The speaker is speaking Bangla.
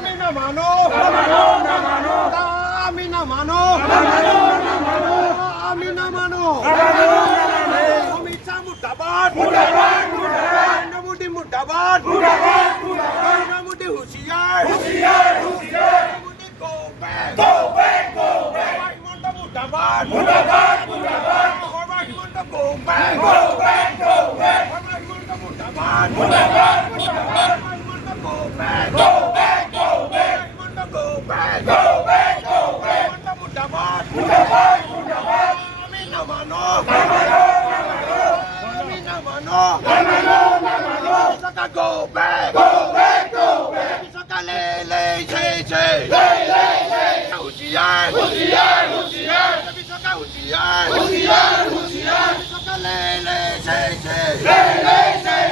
আমি না মানো আমি না মানো আমি না মানো অমিত শাহ মুর্দাবাদ নমুদি মুর্দাবাদ নমুদি হুঁশিয়ার নমুদি গো ব্যাক হিমন্ত মুর্দাবাদ হিমন্ত গো ব্যাক হিমন্ত মুর্দাবাদ Himanta go back Himanta go back Himanta মুর্দাবাদ আমি না মানো আমি না মানো Saka go back Saka lay say Hoşiyar Saka hoşiyar Saka lay say Lay say